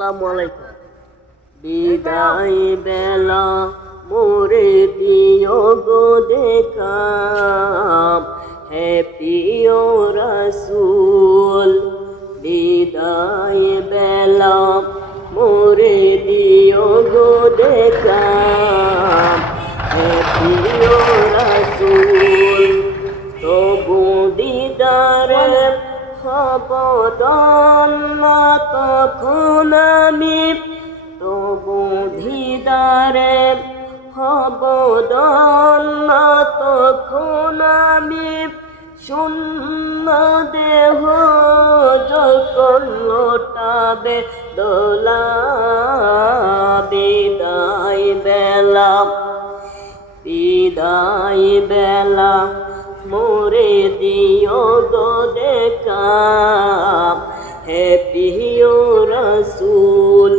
আসসালামু আলাইকুম। বিদায় বেলা মোরে দিও গো দেখা, হে প্রিয় রাসূল। বিদায় বেলা মোরে দিও গো দেখা, হে প্রিয় রাসূল। তবু দিদারে হব ধন্য তখন আমি, তবু দিদারে হব ধন্য তখন আমি। শূন্য দেহ যখন লোটাবে দোলা, বিদায় বেলা বিদায় বেলা মোরে দিও গো দেখা, হে প্রিয় রাসূল।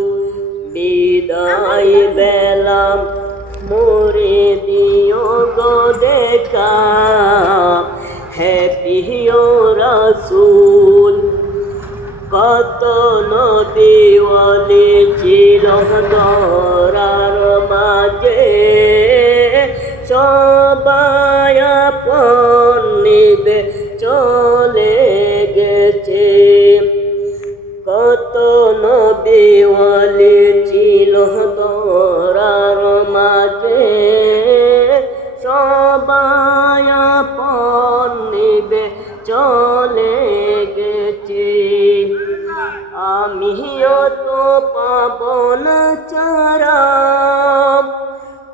বিদায় বেলা মোরে দিও গো দেখা, হে প্রিয় রাসূল। কত নবী ওয়ালি ছিল ধরার মাঝে, সবাই আপন নিবে চলে গেছে। কত নবী ওয়ালি ছিল ধরার মাঝে, সবাই আপন নিবে চলে গেছে। আমিও তো পাবো না চারা,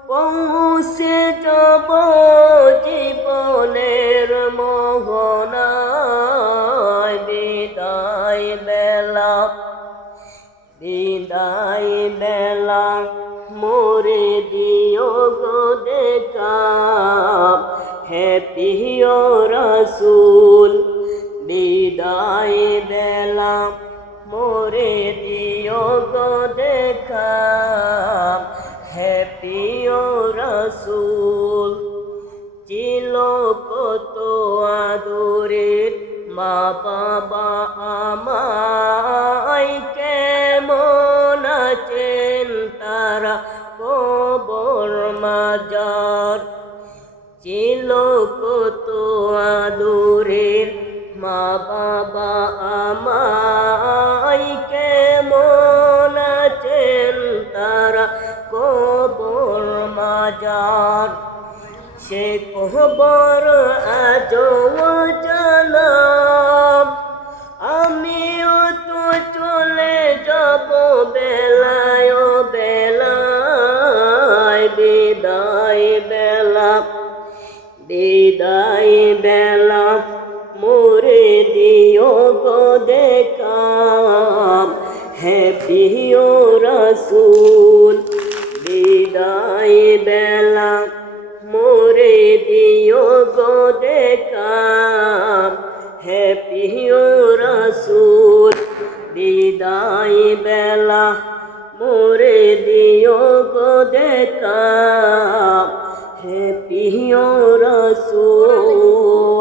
পৌঁছে যাব জীবনের মোহনায়। বিদায় বেলা বিদায় বেলা মোরে দিও গো দেখা, হে প্রিয় রাসূল। বিদায় বেলা মোরে দিও গো দেখা, হে প্রিয় রাসূল। ছিল কত আদরের মা বাবা আমায়, কেমন আছেন তারা কবর মাজার। ছিল কত আদরের মা বাবা আমায়, কেমন আছেন তারা কবর মাজার। সে কবর আজও অজানা, আমিও তো চলে যাব বেলায় বেলায়। বিদায় বেলা বিদায় বেলা মোরে দিও গো দেখা, হে প্রিয় রাসূল। বিদায় বেলা মোরে দিও গো দেখা, হে প্রিয় রাসূল। বিদায় বেলা মোরে দিও গো দেখা, হে প্রিয় রাসূল।